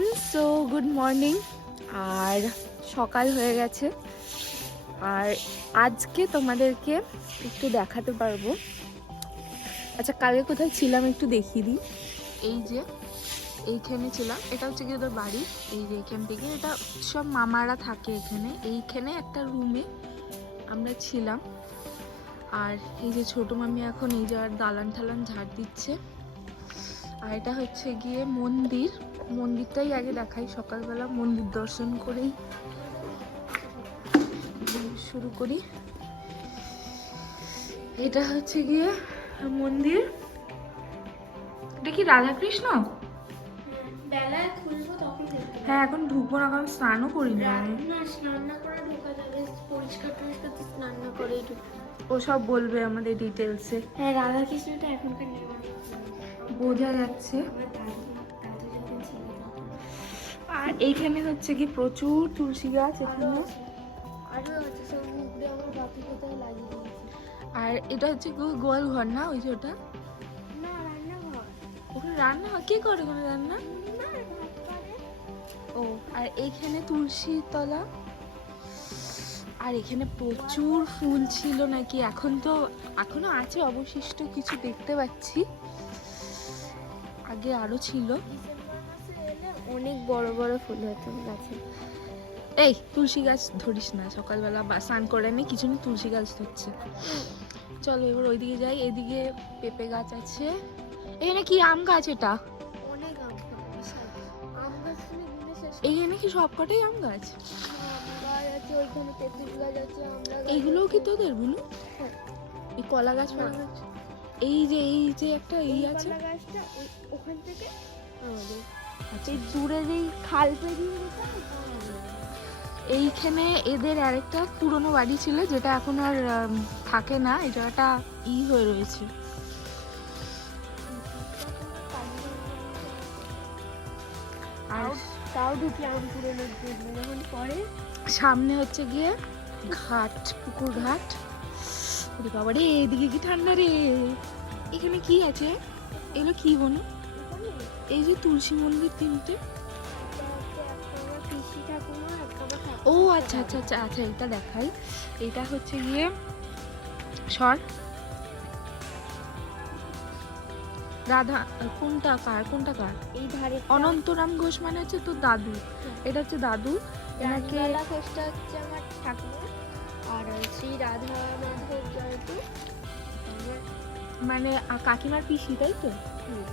Everyone, so good morning. আর সকাল হয়ে গেছে, আর আজকে তোমাদেরকে একটু দেখাতে পারবো। আচ্ছা, কালকে কোথায় ছিলাম একটু দেখিয়ে দিই। এই যে এইখানে ছিলাম, এটা হচ্ছে কি ওদের বাড়ি। এই যে এখান থেকে, এটা সব মামারা থাকে এখানে। এইখানে একটা রুমে আমরা ছিলাম। আর এই যে ছোট মামি এখন এই যে আর দালান ঠালান ঝাড় দিচ্ছে। আর এটা হচ্ছে গিয়ে মন্দির। মন্দিরটাই আগে দেখাই। সকালবেলা মন্দির দর্শন করেই শুরু করি। এটা হচ্ছে গিয়ে মন্দির। এটা কি রাধাকৃষ্ণ? বেলায় খুলবো তখন দেখতে। হ্যাঁ, এখন ঢুকবো না, কারণ স্নানও করিনি আমি। না, স্নান না করে ঢোকা যাবে। পরিষ্কার টরিষ্কার তো স্নান না করেই ঢুকবো। ও সব বলবে আমাদের ডিটেলসে। হ্যাঁ, রাধাকৃষ্ণটা এখনকার নেওয়া বোঝা যাচ্ছে। আর এইখানে হচ্ছে কি প্রচুর তুলসী গাছ এখানে। আরো আছে, সব মুখে আমার বাপি কোথায় লাগিয়ে দিয়েছে। আর এটা হচ্ছে গোয়াল ঘর না, ওই যে ওটা না, রান্নাঘর। ওখানে রান্না হয়। কে করে ওখানে রান্না? না, ভাত করে। ও, আর এইখানে তুলসী তলা। আর এখানে প্রচুর ফুল ছিল নাকি, এখন তো এখনো আছে অবশিষ্ট কিছু দেখতে পাচ্ছি। আগে আরো ছিল। ডিসেম্বর মাসে এলে অনেক বড় বড় ফুল হতো গাছে। এই তুলসী গাছ ধরিস না, সকালবেলা স্নান করে আমি কিছু না, তুলসী গাছ ধরছে। চলো এবার ওইদিকে যাই। এদিকে পেঁপে গাছ আছে। এখানে কি আম গাছ? এটা অনেক আম বিশাল আম গাছ, তুমি গুনে শেষ এইখানে কি সবকটাই আম গাছ? আম গাছ আছে, ওইখানে তেঁতুল গাছ আছে, আমরা এইগুলোও কি তোদের বুনু? হ্যাঁ। এই কলা গাছ ফলা গাছ? এই যে একটা এই আছে, কলা গাছটা ওখান থেকে আমাদের। আচ্ছা। এই দূরে যেই খাল পেরিয়ে যেতে হয়, ওটা আমাদের। এইখানে এদের আরেকটা পুরনো বাড়ি ছিল, যেটা এখন আর থাকে না। এই জায়গাটা হয়ে রয়েছে। আর তাও দুটি আম পুরোনোর জন্য যখন পরে সামনে হচ্ছে গিয়ে ঘাট, পুকুর ঘাট। ওরে বাবা রে, এদিকে কি ঠান্ডা রে। এখানে কি আছে? এগুলো কি বনো? এই যে তুলসী মন্দির তিনটে। পিসি ঠাকুমা ও আচ্ছা আচ্ছা আচ্ছা আচ্ছা, এটা দেখাই। এটা হচ্ছে গিয়ে সর রাধা। কোনটা কার? এই ধারে অনন্তরাম ঘোষ মানে হচ্ছে তোর দাদু। এটা হচ্ছে দাদু। এনাকে রানীবালা ঘোষটা হচ্ছে আমার ঠাকুমা, আর শ্রী রাধা মাধব জয়তু মানে কাকিমার পিসি, তাই তো?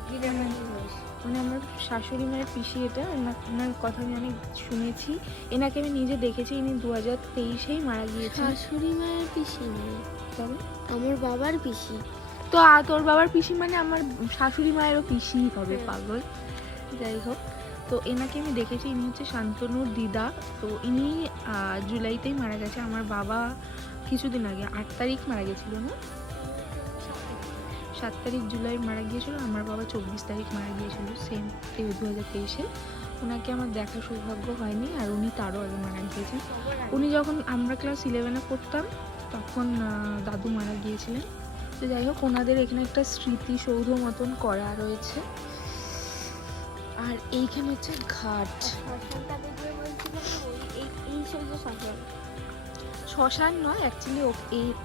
গিরামানি ঘোষ। মানে আমার শাশুড়ি মায়ের পিসি। এটা ওনার কথা আমি অনেক শুনেছি। এনাকে আমি নিজে দেখেছি। ইনি 2023-এই মারা গিয়েছেন। শাশুড়ি মায়ের পিসি নয়, তবে আমার বাবার পিসি। তো তোর বাবার পিসি মানে আমার শাশুড়ি মায়েরও পিসি হবে, পাগল। যাই হোক, তো এনাকে আমি দেখেছি। ইনি হচ্ছে শান্তনুর দিদা। তো ইনি জুলাইতেই মারা গেছে। আমার বাবা কিছুদিন আগে 8 তারিখ মারা গেছিল না, 7 তারিখ জুলাই মারা গিয়েছিল। আমার বাবা 24 তারিখ মারা গিয়েছিল, সেম 2023-এ। ওনাকে আমার দেখার সৌভাগ্য হয়নি, আর উনি তারও আগে মারা গিয়েছেন। উনি যখন আমরা ক্লাস 11-এ পড়তাম, তখন দাদু মারা গিয়েছিলেন। তো যাই হোক, ওনাদের এখানে একটা স্মৃতিসৌধ মতন করা রয়েছে। আর এইখানে হচ্ছে ঘাট। শ্মশান নয় অ্যাকচুয়ালি,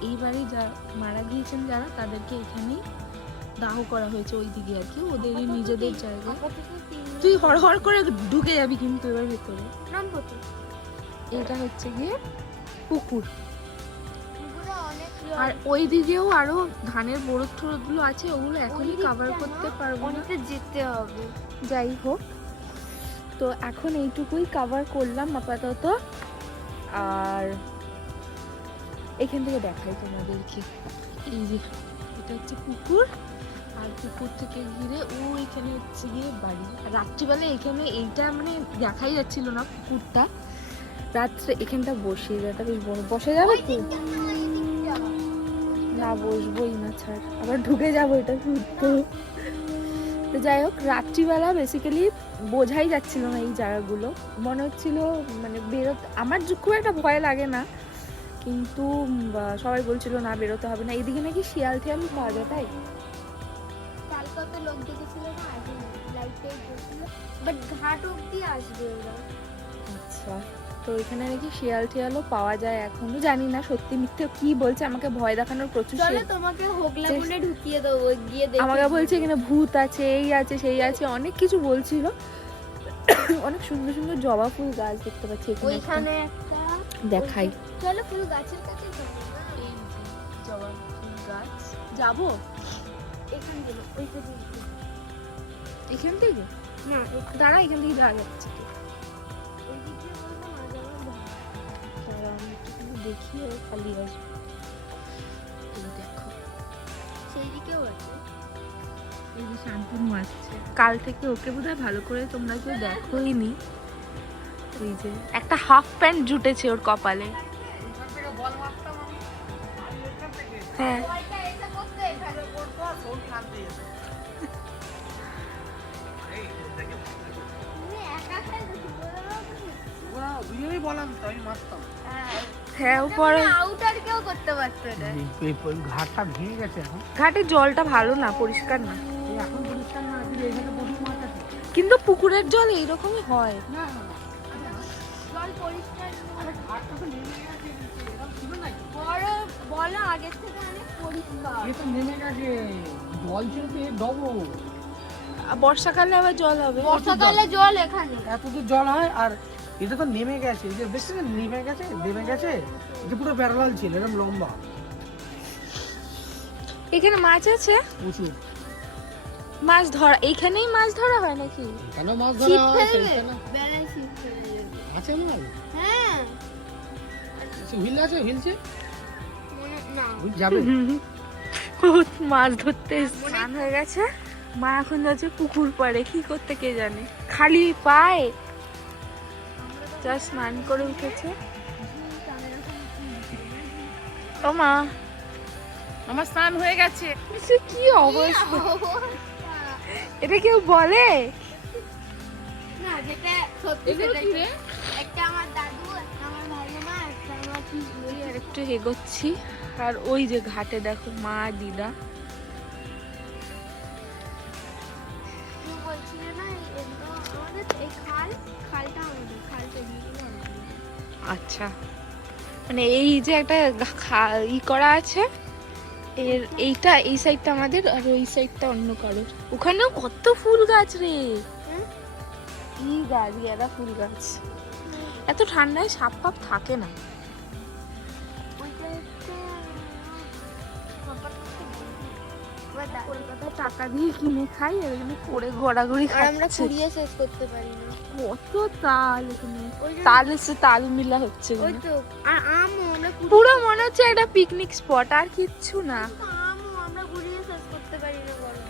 এই বাড়ি যা মারা গিয়েছেন যারা, তাদেরকে এখানেই দাহ করা হয়েছে, ওই দিকে আর কি, ওদেরই নিজেদের জায়গায়। তুই হড় করে ঢুকে যাবি কিন্তু এবার ভেতরে। এটা হচ্ছে গিয়ে পুকুর। আর ওই দিকেও আরো ধানের বরফ টরফগুলো আছে, ওগুলো এখনই কভার করতে পারবো না, যেতে হবে। যাই হোক, তো এখন এইটুকুই কভার করলাম আপাতত। আর এখান থেকে দেখাই তোমাদেরকে। এই যে এটা হচ্ছে পুকুর, আর পুকুর থেকে ঘিরে এখানে হচ্ছে গিয়ে বাড়ি। রাত্রিবেলা এখানে এইটা মানে দেখাই যাচ্ছিল না পুকুরটা। রাত্রে এখানটা বসিয়ে যাটা বেশ বড়, বসে যাবে তো না, বসবোই না, ছাড়, আবার ঢুকে যাবো, এটা ঘুরতো। তো যাই হোক, রাত্রিবেলা বেসিক্যালি বোঝাই যাচ্ছিল না এই জায়গাগুলো। মনে হচ্ছিল মানে বেরোতে, আমার খুব একটা ভয় লাগে না, কিন্তু সবাই বলছিল না বেরোতে হবে না। এইদিকে নাকি শিয়াল টিয়াল পাওয়া যায়, তাই কত লোক দেখেছিল না আগে লাইটে গেছিল, বাট ঘাট অবধি আসবে ওরা। আচ্ছা, তো এখানে নাকি শিয়াল টিয়ালও পাওয়া যায় এখনো, জানি না সত্যি মিথ্যে কি বলছে, আমাকে ভয় দেখানোর প্রচুর চলো তোমাকে হোগলা বলে ঢুকিয়ে দেবো, গিয়ে দেখে আমাকে বলছে এখানে ভূত আছে, এই আছে সেই আছে, অনেক কিছু বলছিল। অনেক সুন্দর সুন্দর জবা ফুল গাছ দেখতে পাচ্ছি এখানে একটা। ওইখানে একটা দেখাই চলো ফুল গাছের কাছে যাবো না, এই যে জবা ফুল গাছ, যাবো এখান থেকে ওইটা দিয়ে এখান থেকে? না দাঁড়া, এখান থেকে যাওয়া যাচ্ছে তো। ওই দিক দিয়ে বলবো না যাবো না। দাঁড়া, আমি একটুখানি দেখি আর খালি আসবো। এই দেখো, সেই দিকেও আছে। এই যে শান্তনু আসছে, কাল থেকে ওকে বোধহয় ভালো করে তোমরা কেউ দেখোই নি। এই যে একটা হাফ প্যান্ট জুটেছে ওর কপালে। হ্যাঁ, ওইটা এসে করতে এখানে তুমি একা খেলতে দুজনেই বললাম তো আমি মারতাম। হ্যাঁ উপরে আউটার কেউ করতে পারতো না। এই ঘাটটা ভেঙে গেছে এখন। ঘাটের জলটা ভালো না, পরিষ্কার না, এই এখন পরিষ্কার না, কিন্তু এখানে প্রচুর মাছ আছে। কিন্তু পুকুরের জল এইরকমই হয়। না না না, জল পরিষ্কার আরে ঘাটটা তো নেমে গেছে, এরকম ছিল নাকি? বড় বলো আগের থেকে অনেক পরিষ্কার। এ তো নেমে গেছে, জল ছিল তো ডবল। বর্ষাকালে আবার জল হবে। বর্ষাকালে জল এখানে এত দূর জল হয়, আর এটা তো নেমে গেছে, এই যে দেখছি না নেমে গেছে, এটা পুরো প্যারালাল ছিল, এরকম লম্বা এখানে মাছ আছে, প্রচুর। মাছ ধরা, এইখানেই মাছ ধরা হয় নাকি? কেন মাছ ছিপ ধরা হয় ফেলবে সেইখানে? বেলায় ছিপ ফেলবে। আছে মাছ? হ্যাঁ হুইল আছে, হুইলছে মনে না হুইল যাবে। মাছ ধরতে স্নান হয়ে গেছে, মা এখন যাচ্ছে পুকুর পাড়ে, কি করতে কে জানে, খালি পায়ে যা স্নান করে উঠেছে। ও মা, আমার স্নান হয়ে গেছে। সে কি অবস্থা, এটা কেউ বলে? না যেটা সত্যি সেটাই। একটা আমার দাদু, একটা আমার ভাইমা, একটা আমার ওই আর একটু এগোচ্ছি, আর ওই যে ঘাটে দেখো মা দিদা। তুমি বলছিলে না এগুলো আমাদের, এই খালটা আমাদের, খালটা দিয়ে দিলে আমাদের। আচ্ছা, মানে এই যে একটা ই করা আছে, এর এইটা এই সাইডটা আমাদের আর ওই সাইডটা অন্য কারোর। ওখানেও কত ফুল গাছ রে, হুম? কি গাছ, গাঁদা ফুল গাছ। এত ঠান্ডায় সাপ ফাপ থাকে না। ওইটা হচ্ছে কলকাতা টাকা দিয়ে কিনে খাই, আর এখানে করে ঘোরাঘুরি আর আমরা খাচ্ছে। কুড়িয়ে শেষ করতে পারি না। কত তাল এখানে, ওই যে- তাল এসে তাল মিলা হচ্ছে ওই এখানে। তো আর আমও আমরা পুরো মনে হচ্ছে একটা পিকনিক স্পট, আর কিচ্ছু না। আমও আমরা কুড়িয়ে শেষ করতে পারি না বলো।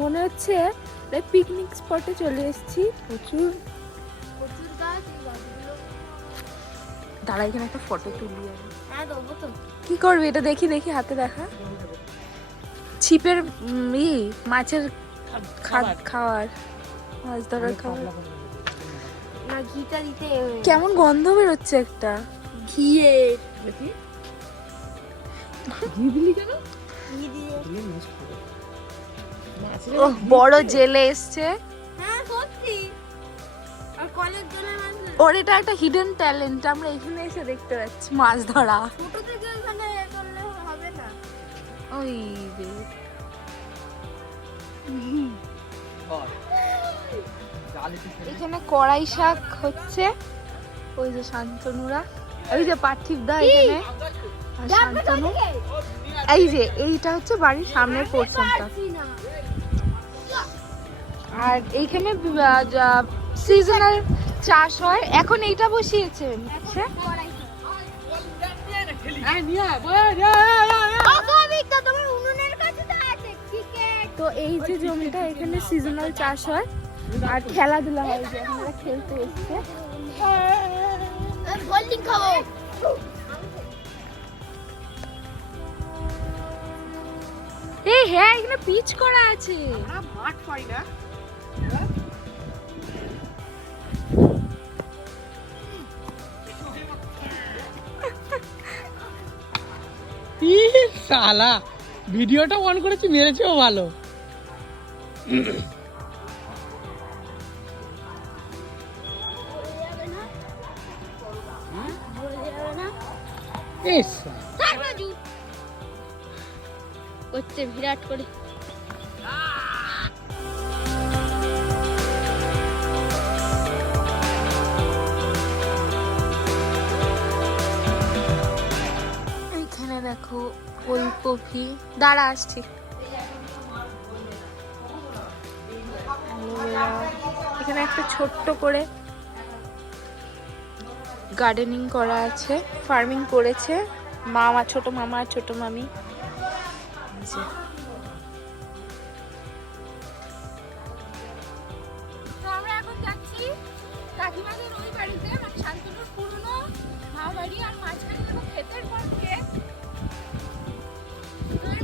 মনে হচ্ছে পিকনিক স্পটে চলে এসেছি। প্রচুর, প্রচুর গাছ, এই গাছগুলো দাঁড়া এখানে একটা ফটো তুলি আমি। হ্যাঁ দেবো তো। কি করবি এটা, দেখি দেখি হাতে দেখা। ছিপের মাছের খাওয়ার, মাছ ধরার খাবার। না ঘিটা দিতে কেমন গন্ধ বেরোচ্ছে একটা ঘিয়ের ঘি দিলি কেন? ঘি দিয়ে। ও বড় জেলে এসছে, হ্যাঁ সত্যি, আর কলের জলে মাছ ধরে। ওর এটা একটা হিডেন ট্যালেন্ট, আমরা এখানে এসে দেখতে পাচ্ছি মাছ ধরা। ছোট থেকে ওখানে করলে হবে না। ওই রে, এখানে কড়াই শাক হচ্ছে, ওই যে শান্তনুরা, ওই যে পার্থিব দা এখানে, আর শান্তনু। এই যে এইটা হচ্ছে বাড়ির সামনের পোর্শনটা, আর এইখানে সিজনাল চাষ হয়। এখন এইটা বসিয়েছে হচ্ছে। তো এই যে জমিটা, এখানে সিজনাল চাষ হয় আর খেলাধুলা হয়, যে আপনারা খেলতে এসছে। এই হ্যাঁ, এখানে পিচ করা আছে। মাঠ পাই না। শালা ভিডিওটা অন করেছি, মেরেছেও ভালো। ইস, করছে বিরাট করে। এখানে দেখো ফুলকপি, দাঁড়া আসছি। অ্যালোভেরা, এখানে একটা ছোট্ট করে গার্ডেনিং করা আছে, ফার্মিং করেছে মামা, ছোট মামা আর ছোট মামি। এই যে। তো আমরা এখন যাচ্ছি কাকিমাদের ওই বাড়িতে, মানে শান্তনুর পুরনো মা বাড়ি, আর মাঝখানে দেখো ক্ষেতের পথে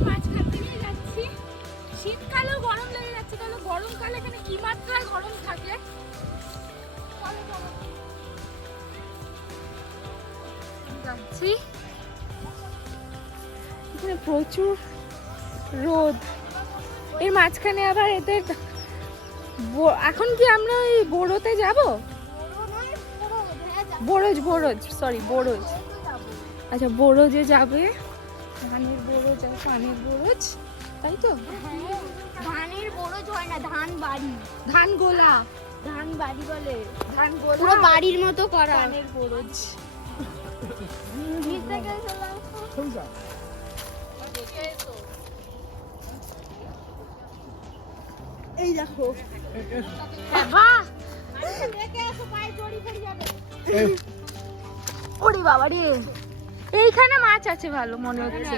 মাঝখান থেকে যাচ্ছি। শীতকালেও গরম লেগে যাচ্ছে, তাহলে গরমকালে এখানে কি মাত্রায় গরম থাকে। চলো চলো যাচ্ছি। এখানে প্রচুর রোদ, এর মাঝখানে আবার এদের এখন কি আমরা ওই বোরোতে যাব? বোরোজ সরি বোরোজ। আচ্ছা বোরোজে যাবে, ধানের বোরোজ আর পানের বোরোজ, তাই তো? ধানের বরজ হয় না, ধান বাড়ি, ধান গোলা, ধান বাড়ি বলে, ধান গোলা পুরো বাড়ির মতো করা। পানের বোরোজ। এই দেখো বাহ, ওরে বাবা রে, এইখানে মাছ আছে ভালো মনে হচ্ছে,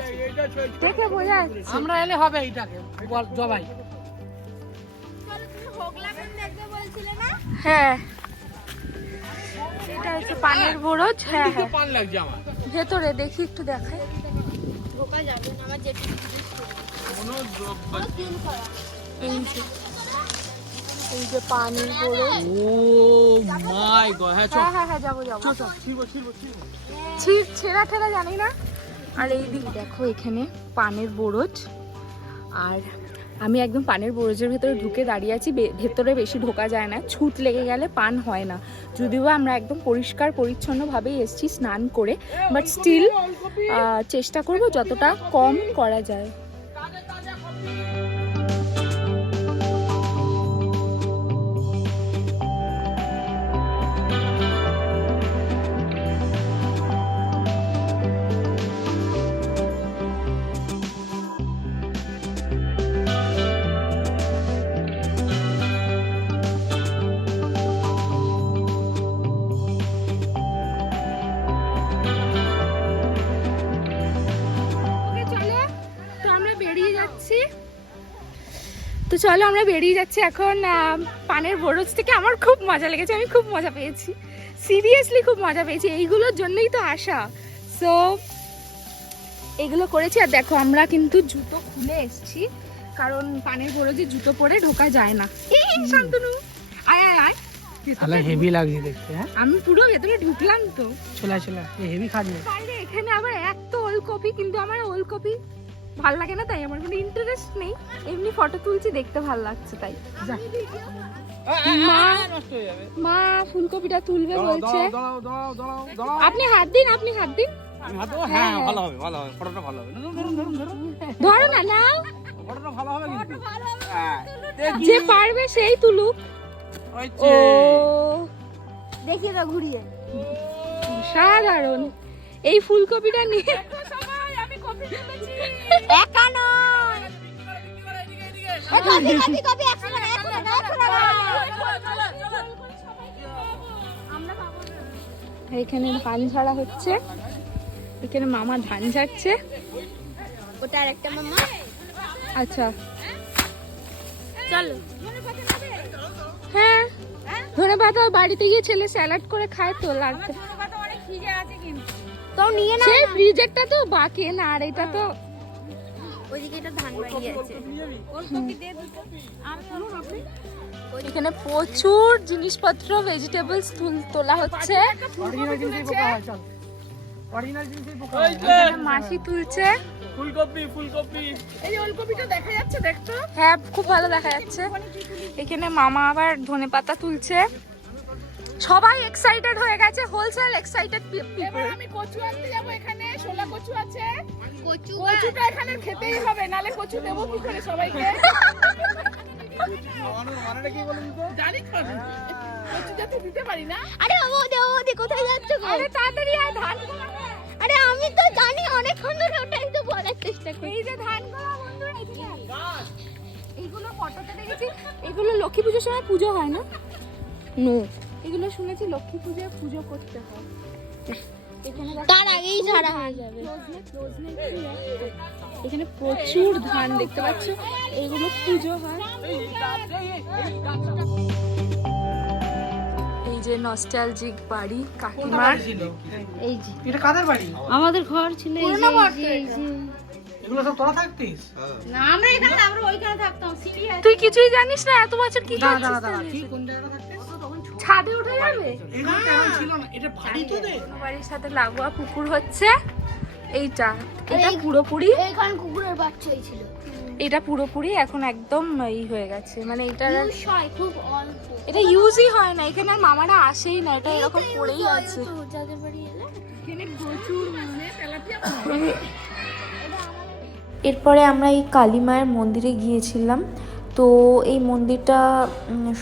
দেখে বোঝা যাচ্ছে। আমরা এলে হবে এইটাকে বল জবাই। হ্যাঁ এটা হচ্ছে পানের বোরোজ। হ্যাঁ হ্যাঁ পান লাগছে আমার। ভেতরে দেখি একটু দেখাই। ঢোকা যাবে না, আমার যেটা এই যে পানের বোরোজ। ও মাই গড, হ্যাঁ হ্যাঁ হ্যাঁ হ্যাঁ যাবো যাবো। ছেঁড়া ঠেরা জানি না। আর এই দিক দেখো এখানে পানের বোরোজ, আর আমি একদম পানের বোরোজের ভেতরে ঢুকে দাঁড়িয়ে আছি। ভেতরে বেশি ঢোকা যায় না, ছুট লেগে গেলে পান হয় না। যদিও আমরা একদম পরিষ্কার পরিচ্ছন্নভাবেই এসেছি স্নান করে, বাট স্টিল চেষ্টা করব যতটা কম করা যায়। তো চলো আমরা বেরিয়ে যাচ্ছি এখন পানের বোরোজ থেকে। আমার খুব মজা লেগেছে, আমি খুব মজা পেয়েছি, সিরিয়াসলি খুব মজা পেয়েছি, এইগুলোর জন্যই তো আসা। সো এগুলো করেছি। আর দেখো আমরা কিন্তু জুতো খুলে এসেছি, কারণ পানের বোরোজে জুতো পরে ঢোকা যায় না। শান্তনু আয় আয় আয়, তাহলে হেভি লাগছে দেখতে। হ্যাঁ আমি পুরো ভেতরে ঢুকলাম তো। চলে চলে হেভি খাবে। বাইরে এখানে আবার এত ওলকপি, কিন্তু আমার ওলকপি ভাল লাগে না, তাই আমার কোনো ইন্টারেস্ট নেই। এমনি ফটো তুলছি, দেখতে ভাল লাগছে তাই। মা ফুলকপিটা তুলবে বলছে। আপনি হাত দিন, আপনি হাত দিন। হ্যাঁ ভালো হবে, ভালো হবে, ফটোটা ভালো হবে। ধরো না, নাও, ফটোটা ভালো হবে কিন্তু। যে পারবে সেই তুলুক। ও দেখি তো ঘুরিয়ে, সাধারণ এই ফুলকপিটা নিয়ে একা নয়, কপি কপি কপি একসাথে এখানে ধান ঝাড়া হচ্ছে, এখানে মামা ধান ঝাড়ছে। ওটা আর একটা মামা। আচ্ছা চলো, হ্যাঁ ধনে পাতা বাড়িতে গিয়ে ছেলে স্যালাড করে খায় তো লাগবে। তো নিয়ে না, সেই ফ্রিজেরটা তো বাকি না, আর এটা তো ওইদিকে এটা ধান বাড়ি আছে। এখানে প্রচুর জিনিসপত্র ভেজিটেবলস তোলা হচ্ছে। অরিজিনাল জিনিসই পোকা হয়, চল অরিজিনাল জিনিসই পোকা হয়। এখানে মাসি তুলছে। এই ওলকপিটা দেখা যাচ্ছে, দেখতো? হ্যাঁ, খুব ভালো দেখা যাচ্ছে। এখানে মামা আবার ধনেপাতা তুলছে। সবাই এক্সাইটেড হয়ে গেছে, হোলসেল এক্সাইটেড পিপল। আমি কচু আনতে যাব, এখানে শোলা কচু আছে। কচুটা এখানে খেতেই হবে, নালে কচু দেবো কি করে সবাইকে? মানেটা কি বলুন তো? জানি তো কচু যাতে দিতে পারি না। আরে ওদি কোথায় যাচ্ছ গো? আরে তাড়াতাড়ি আয়, ধান গোলা। আরে আমি তো জানি অনেকক্ষণ ধরে ওটাই তো বলার চেষ্টা করি। এই যে ধান গোলা বন্ধুরা, এদিকে আয়। এইগুলো ফটোতে দেখেছি, এগুলো লক্ষ্মী পুজোর সময় পুজো হয় না? নো, এগুলো শুনেছি লক্ষ্মী পুজোয় পুজো করতে হয়। এখানে দেখো, তার আগেই ঝাড়া হয়ে যাবে। এখানে প্রচুর ধান দেখতে পাচ্ছ, এগুলো পুজো হয়। এই যে নস্টালজিক বাড়ি কাকিমার। এই যে এটা কাদের বাড়ি? আমাদের ঘর ছিল এই যে এগুলো সব তোরা থাকতিস? না, আমরা এখানে আমরা ওইখানে থাকতাম। সিঁড়ি আছে। তুই কিছুই জানিস না, এত বছর কি দাঁড়া করছিস? দাঁড়া দাঁড়া, ঠিক কোন জায়গাটা থাকতিস? ছাদে উঠে যাবে? এগুলো তো এখন ছিল না, এটা বাড়ি তো দে। বাড়ির সাথে লাগোয়া পুকুর হচ্ছে এইটা। এটা পুরোপুরি, এইখানে কুকুরের বাচ্চাই ছিল। এটা পুরোপুরি এখন একদম এই হয়ে গেছে, মানে এটা হয় খুব অল্প। এটা ইউজই হয় না, এখানে আর মামারা আসেই না, এটা এরকম পড়েই আছে। যাদের বাড়ি এলে এখানে প্রচুর মানে তেলাপিয়া। এরপরে আমরা এই কালী মায়ের মন্দিরে গিয়েছিলাম। তো এই মন্দিরটা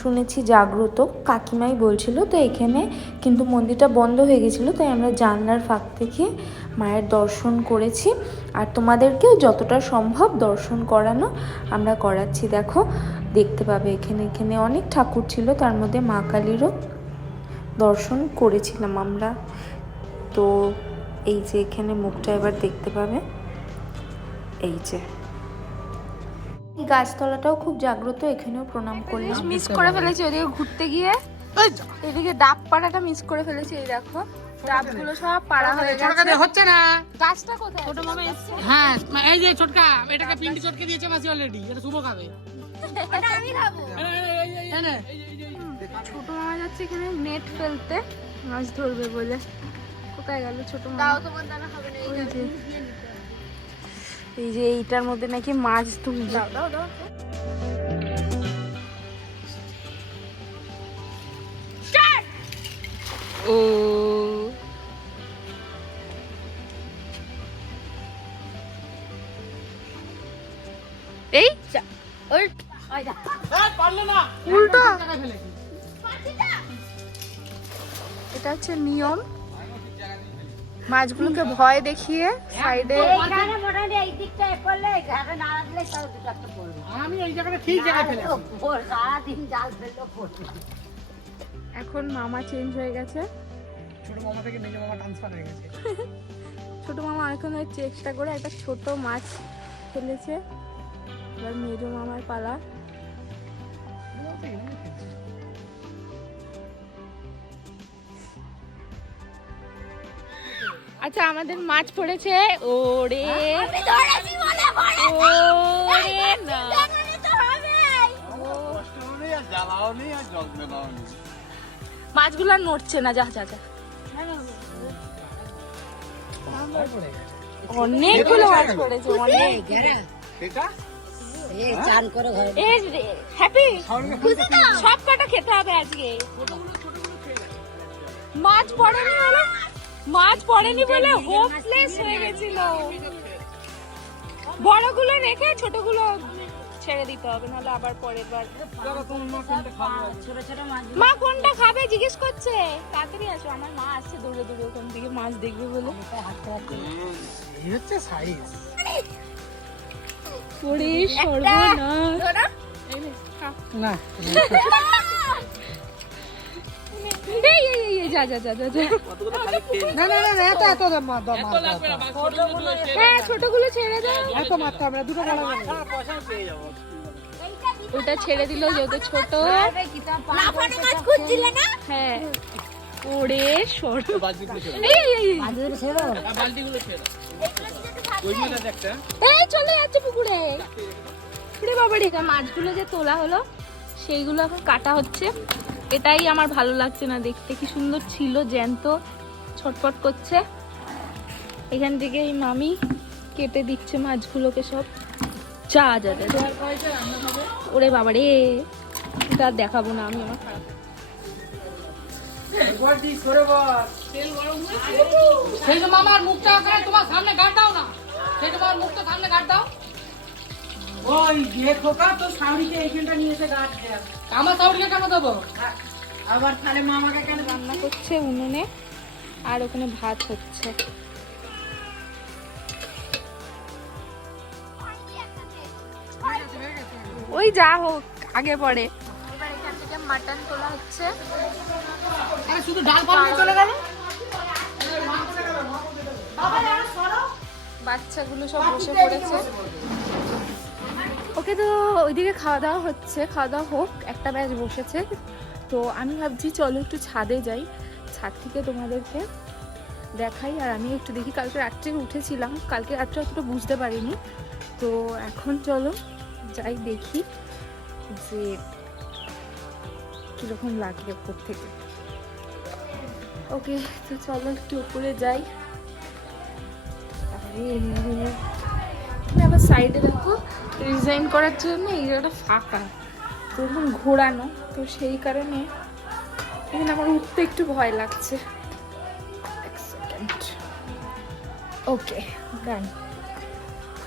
শুনেছি জাগ্রত, কাকিমাই বলছিল। তো এখানে কিন্তু মন্দিরটা বন্ধ হয়ে গেছিলো, তাই আমরা জানলার ফাঁক থেকে মায়ের দর্শন করেছি। আর তোমাদেরকেও যতটা সম্ভব দর্শন করানো আমরা করাচ্ছি। দেখো, দেখতে পাবে এখানে অনেক ঠাকুর ছিল, তার মধ্যে মা কালীরও দর্শন করেছিলাম আমরা। তো এই যে এখানে মুখটা এবার দেখতে পাবে, এই যে এই গাছতলাটাও খুব জাগ্রত, এখানেও প্রণাম করলাম। মিস করে ফেলেছি ওদিকে ঘুরতে গিয়ে, এদিকে ডাব পাড়াটা মিস করে ফেলেছি। এই দেখো ডাবগুলো সব পাড়া হয়ে গেছে। হচ্ছে না। গাছটা কোথায়? ছোট মামা এসেছে। হ্যাঁ, এই যে ছোটকা, এটাকে পিন্ডি চটকে দিয়েছে মাসি অলরেডি। এটা শুভ খাবে। ওটা আমি খাবো। ছোট মামা যাচ্ছে এখানে নেট ফেলতে, মাছ ধরবে বলে। কোথায় গেল ছোট মামা? দাও, তোমার দানা হবে না। ওই যে, এই যে এইটার মধ্যে নাকি মাছ তুলবে। দাও দাও দাও। ও এই ওই ওই দা পারলে না। উল্টো, ফেলেছি। এটা হচ্ছে নিয়ম। মাছগুলোকে ভয় দেখিয়ে সাইডে। এইখানে মোটামুটি এই দিকটা করলে ঘাটে না দিলে তাও দুটো একটা পড়বে। আমি ওই জায়গাটা ঠিক জায়গায় ফেলেছি। সারাদিন জাল ফেললেও পড়বে। এখন মামা চেঞ্জ হয়ে গেছে, ছোট মামা থেকে মেজো মামা ট্রান্সফার হয়ে গেছে। ছোট মামা এখন চেষ্টা করে একটা ছোট মাছ ফেলেছে। এবার মেজো মামার পালা। আচ্ছা, আমাদের মাছ পড়েছে। ওরে আমি ধরেছি বলে পড়ে। ওরে না, জানালে তো হবেই। মাছগুলো আর নড়ছে না। যা যা যা, অনেকগুলো মাছ পড়েছে, অনেক। হ্যাপি সব কটা খেতে হবে আজকে। মাছ পড়েনি বলে হোপলেস হয়ে গেছিল। বড়গুলো রেখে ছোটগুলো ছেড়ে দিতে হবে, নাহলে আবার পরের বার। মা কোনটা খাবে জিজ্ঞেস করছে। তাড়াতাড়ি আসো, আমার মা আসছে দৌড়ে দৌড়ে ওখান থেকে মাছ দেখবে বলে। এই হচ্ছে সাইজ। ওরে সর্বনাশ। না, এই এই এই যা যা যা যা যা। না না না, এত এত মাছ দাও, মাছ দাও। হ্যাঁ, ছোটগুলো ছেড়ে দাও। এত মারতে হবে না, দুটো বড় বড়। ওটা ছেড়ে দিল যেহেতু ছোট। লাফানো মাছ খুঁজছিলে না? হ্যাঁ, ওরে সর। এই এই এই এই চলে যাচ্ছে পুকুরে। ওরে বাবা রে, মাছগুলো যে তোলা হলো সেইগুলো এখন কাটা হচ্ছে। এটাই আমার ভালো লাগছে না দেখতে, কি সুন্দর ছিল জ্যান্ত, ছটফট করছে। এখান থেকে এই মামি কেটে দিচ্ছে মাছগুলোকে সব। যা যা যা যা। ওরে বাবা রে, এটা আর দেখাবো না আমি, আমার খারাপ। সেই তো মামার মুখটা ওখানে তোমার সামনে গাড় দাও না, সেই তোমার মুখটা সামনে গাড় দাও। ওই যে খোকা তো সাউরিকে এইখানটা নিয়ে এসে গাড় দেয়া, আমার সাউরিকে কেন দেবো? আবার তাহলে মামাকে কেন? রান্না করছে উনুনে, আর ওখানে ভাত হচ্ছে। ওই যা হোক আগে পরে। এবার এখান থেকে মাটন তোলা হচ্ছে। শুধু ডাল ফাল নিয়ে চলে গেল। বাচ্চাগুলো সব বসে পড়েছে। ওকে, তো ওইদিকে খাওয়া দাওয়া হচ্ছে, খাওয়া দাওয়া হোক, একটা ব্যাচ বসেছে। তো আমি ভাবছি চলো একটু ছাদে যাই, ছাদ থেকে তোমাদেরকে দেখাই। আর আমি একটু দেখি, কালকে রাত্রে উঠেছিলাম, কালকে রাত্রে অতটা বুঝতে পারিনি। তো এখন চলো যাই, দেখি যে কিরকম লাগবে উপর থেকে। ওকে, তো চলো একটু উপরে যাই। তুমি আবার সাইডে দেখো, ডিজাইন করার জন্য এই জায়গাটা ফাঁকা, তো একদম ঘোরানো, তো সেই কারণে এখানে আমার উঠতে একটু ভয় লাগছে। এক সেকেন্ড। ওকে, ডান,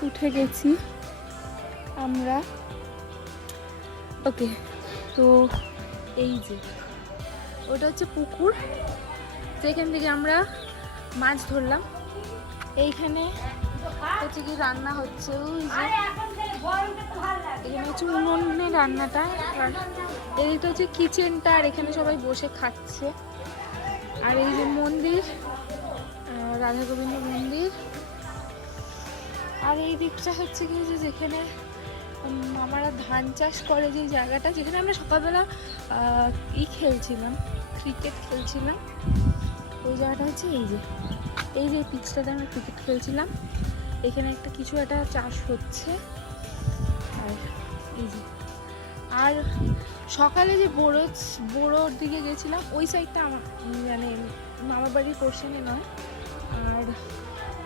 উঠে গেছি আমরা। ওকে, তো এই যে ওটা হচ্ছে পুকুর, যেখান থেকে আমরা মাছ ধরলাম। এইখানে হচ্ছে কি রান্না হচ্ছে, ওই যে এখানে হচ্ছে উনুনে রান্নাটা, আর এদিকটা হচ্ছে কিচেনটা, আর এখানে সবাই বসে খাচ্ছে। আর এই যে মন্দির, রাধা গোবিন্দ মন্দির। আর এই দিকটা হচ্ছে কি যে যেখানে মামারা ধান চাষ করে, যে জায়গাটা যেখানে আমরা সকালবেলা খেলছিলাম, ক্রিকেট খেলছিলাম, ওই জায়গাটা হচ্ছে এই যে পিচটাতে আমরা ক্রিকেট খেলছিলাম। এখানে একটা কিছু একটা চাষ হচ্ছে। আর এই যে, আর সকালে যে বড়োর দিকে গেছিলাম, ওই সাইডটা আমার মানে মামা বাড়ির পোর্শনে নয়। আর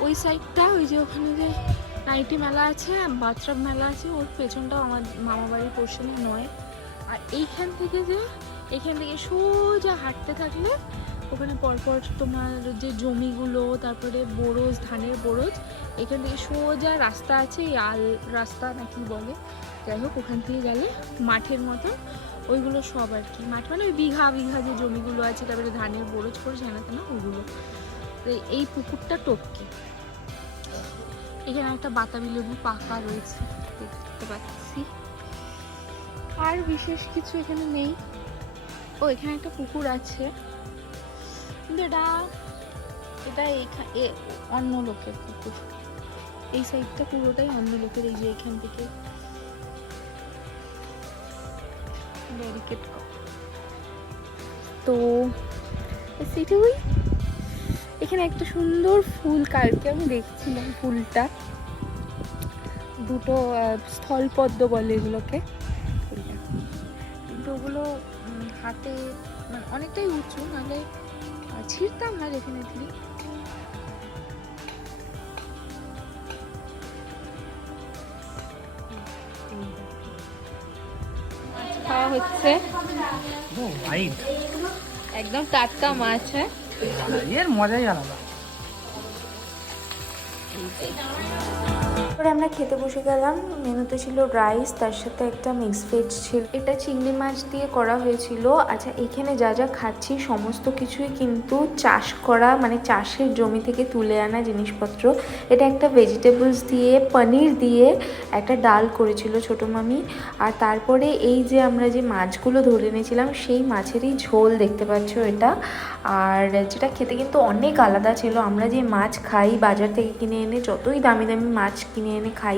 ওই সাইডটা ওই যে ওখানে যে নাইটি মেলা আছে, বাথরাব মেলা আছে, ওর পেছনটাও আমার মামা বাড়ির পোর্শনে নয়। আর এখান থেকে সোজা হাঁটতে থাকলে ওখানে পরপর তোমার যে জমিগুলো, তারপরে বোরোজ, ধানের বোরোজ, এখান থেকে সোজা রাস্তা আছে, আল রাস্তা নাকি বলে, যাই হোক, ওখান থেকে গেলে মাঠের মতন ওইগুলো সব আর কি, মাঠ মানে ওই বিঘা বিঘা যে জমিগুলো আছে, তারপরে ধানের বোরোজ করে জানাতে না ওইগুলো। তো এই পুকুরটা টপকে এখানে একটা বাতাবি লেবু পাকা রয়েছে, দেখতে পাচ্ছি। আর বিশেষ কিছু এখানে নেই। ও, এখানে একটা পুকুর আছে, কিন্তু এটা অন্য লোকের পুকুর। এই সাইডটা পুরোটাই অন্য লোকের। এই যে এখান থেকে ব্যারিকেড করা, তো সেটাই। এখানে একটা সুন্দর ফুল, কালকে আমি দেখছিলাম ফুলটা, দুটো স্থলপদ্ম বলে এগুলোকে, কিন্তু ওগুলো হাতে মানে অনেকটাই উঁচু, নাহলে ছিঁড়তাম না ডেফিনেটলি। খাওয়া হচ্ছে, একদম টাটকা মাছ। হ্যাঁ, এর মজাই আলাদা। তারপরে আমরা খেতে বসে গেলাম। মেনুতে ছিল রাইস, তার সাথে একটা মিক্স ভেজ ছিল, এটা চিংড়ি মাছ দিয়ে করা হয়েছিল। আচ্ছা, এখানে যা যা খাচ্ছি সমস্ত কিছুই কিন্তু চাষ করা, মানে চাষের জমি থেকে তুলে আনা জিনিসপত্র। এটা একটা ভেজিটেবলস দিয়ে, পনির দিয়ে একটা ডাল করেছিল ছোটো মামি। আর তারপরে এই যে আমরা যে মাছগুলো ধরে এনেছিলাম, সেই মাছেরই ঝোল দেখতে পাচ্ছ এটা। আর যেটা খেতে কিন্তু অনেক আলাদা ছিল। আমরা যে মাছ খাই বাজার থেকে কিনে এনে, যতই দামি দামি মাছ কিনে এনে খাই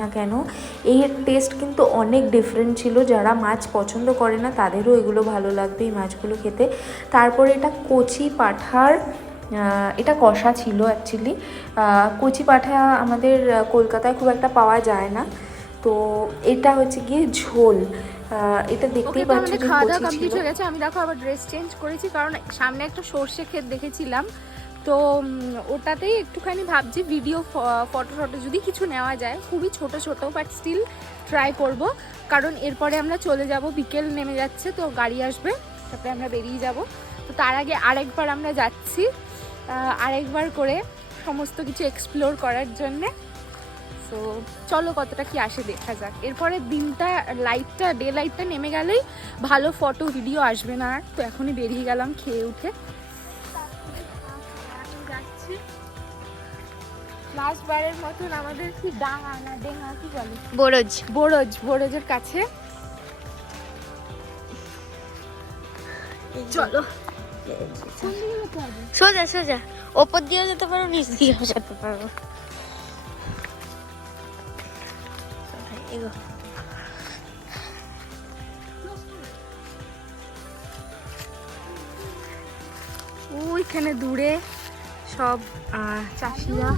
না কেন, এর টেস্ট কিন্তু অনেক ডিফারেন্ট ছিল। যারা মাছ পছন্দ করে না তাদেরও এগুলো ভালো লাগবে, এই মাছগুলো খেতে। তারপরে এটা কচি পাঁঠার, এটা কষা ছিল অ্যাকচুয়ালি। কচি পাঁঠা আমাদের কলকাতায় খুব একটা পাওয়া যায় না, তো এটা হচ্ছে গিয়ে ঝোল। এটা দেখতেই পাচ্ছি যে খাওয়া দাওয়া কমপ্লিট হয়ে গেছে। আমি দেখো আবার ড্রেস চেঞ্জ করেছি, কারণ সামনে একটা সর্ষে ক্ষেত দেখেছিলাম, তো ওটাতেই একটুখানি ভাবছি ভিডিও ফটো যদি কিছু নেওয়া যায়, খুবই ছোট ছোট, বাট স্টিল ট্রাই করব। কারণ এরপরে আমরা চলে যাব, বিকেল নেমে যাচ্ছে, তো গাড়ি আসবে, তারপরে আমরা বেরিয়ে যাব। তো তার আগে আরেকবার আমরা যাচ্ছি, আরেকবার করে সমস্ত কিছু এক্সপ্লোর করার জন্যে। তো চলো কতটা কি আসে দেখা যাক। এরপরে দিনটা ডে লাইটটা নেমে গেলেই ভালো ফটো ভিডিও আসবে না আর। তো এখনই বেরিয়ে গেলাম খেয়ে উঠে, যাচ্ছি। লাস্ট বারের মতন আমাদের কি ডাঙা না ডেঙ্গা কি বলে, বোরজের কাছে চলো। সোজা সোজা ওপর দিয়েও যেতে পারো, নিচ দিয়েও যেতে পারো। ওইখানে দূরে সব চাষিরা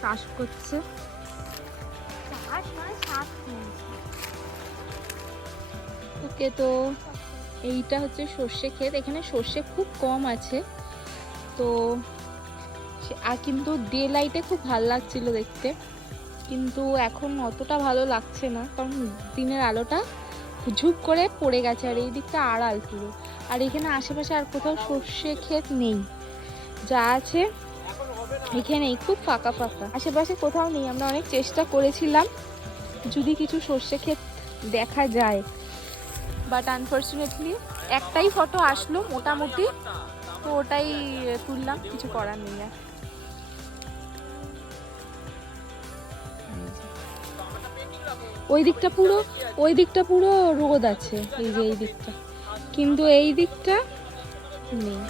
চাষ করছে। ওকে, তো এইটা হচ্ছে সর্ষে ক্ষেত। এখানে সর্ষে খুব কম আছে, তো আর কিন্তু ডে লাইটে খুব ভালো লাগছিল দেখতে, কিন্তু এখন অতটা ভালো লাগছে না, কারণ দিনের আলোটা ঝুপ করে পড়ে গেছে, আর এই দিকটা আড়াল পুরো। আর এখানে আশেপাশে আর কোথাও সর্ষে ক্ষেত নেই, যা আছে এখানেই খুব ফাঁকা ফাঁকা, আশেপাশে কোথাও নেই। আমরা অনেক চেষ্টা করেছিলাম যদি কিছু সর্ষে ক্ষেত দেখা যায়, বাট আনফর্চুনেটলি একটাই ফটো আসলো মোটামুটি, তো ওটাই তুললাম, কিছু করার নেই আর। ওই দিকটা পুরো রোদ আছে, এই যে এই দিকটা, কিন্তু এই দিকটা নেই।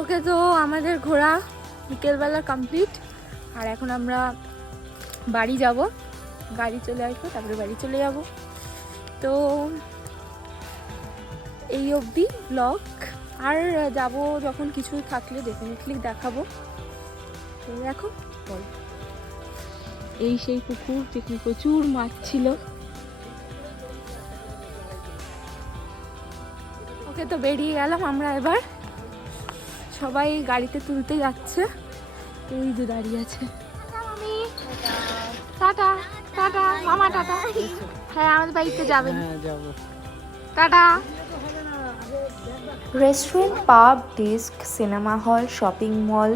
ওকে, তো আমাদের ঘোরা বিকেলবেলা কমপ্লিট, আর এখন আমরা বাড়ি যাব, গাড়ি চলে আসবো, তারপরে বাড়ি চলে যাব। তো এই অবধি ব্লগ, আর যাব যখন কিছু থাকলে ডেফিনেটলি দেখাবো। তো দেখো বল, এই সেই পুকুর যেখানে প্রচুর মাছ ছিল। ওকে, তো বেরিয়ে গেলাম আমরা এবার, সবাই গাড়িতে তুলতে যাচ্ছে, এই যে দাঁড়িয়ে আছে। টাটা টাটা মামা, টাটা। হ্যাঁ, আমাদের বাড়িতে যাবেন, tata. Restaurant, pub, desk, cinema hall, shopping mall,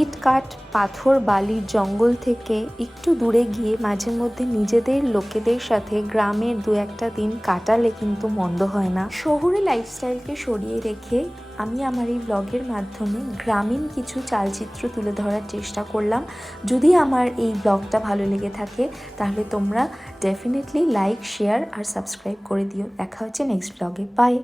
ইট কাঠ পাথর বালির জঙ্গল থেকে একটু দূরে গিয়ে মাঝে মধ্যে নিজেদের লোকেদের সাথে গ্রামের 2-1টা দিন কাটালে কিন্তু মন্দ হয় না। শহুরে লাইফস্টাইলকে সরিয়ে রেখে আমি আমার এই ব্লগের মাধ্যমে গ্রামীণ কিছু চালচিত্র তুলে ধরার চেষ্টা করলাম। যদি আমার এই ব্লগটা ভালো লেগে থাকে তাহলে তোমরা ডেফিনেটলি লাইক, শেয়ার আর সাবস্ক্রাইব করে দিও। দেখা হচ্ছে নেক্সট ব্লগে, বাই।